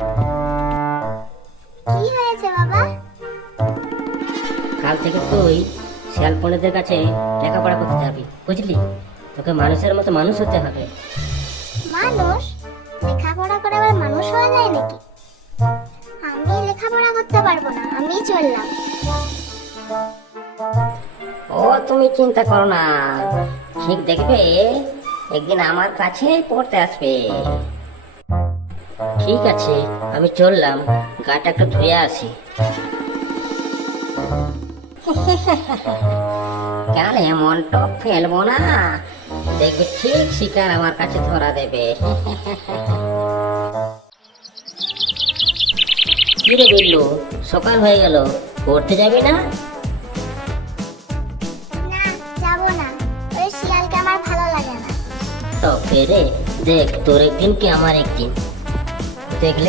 কি হয়েছে বাবা? কাল থেকে তুই শিয়াল পণ্ডিতের কাছে লেখাপড়া করতে যাবি, বুঝলি? তোকে মানুষের মতো মানুষ হতে হবে। মানুষ? লেখাপড়া করে আবার মানুষ হওয়া যায় নাকি? আমি লেখাপড়া করতে পারবো না, আমি চললাম। ও তুমি চিন্তা করো না, ঠিক দেখবে একদিন আমার কাছে পড়তে আসবে। ঠিক আছে, আমি চললাম, গাটা একটু ধুয়ে আসি। কেন এমন টপ ফেলবো না, দেখবে ঠিক শিকার আমার কাছে ধরা দেবে। কি রে বিল্লু, সকাল হয়ে গেল, পড়তে যাবি না? না, যাবো না। ওই শিয়ালকে আমার ভালো লাগে না। তো রে, দেখ তোর একদিন কি আমার একদিন, দেখলে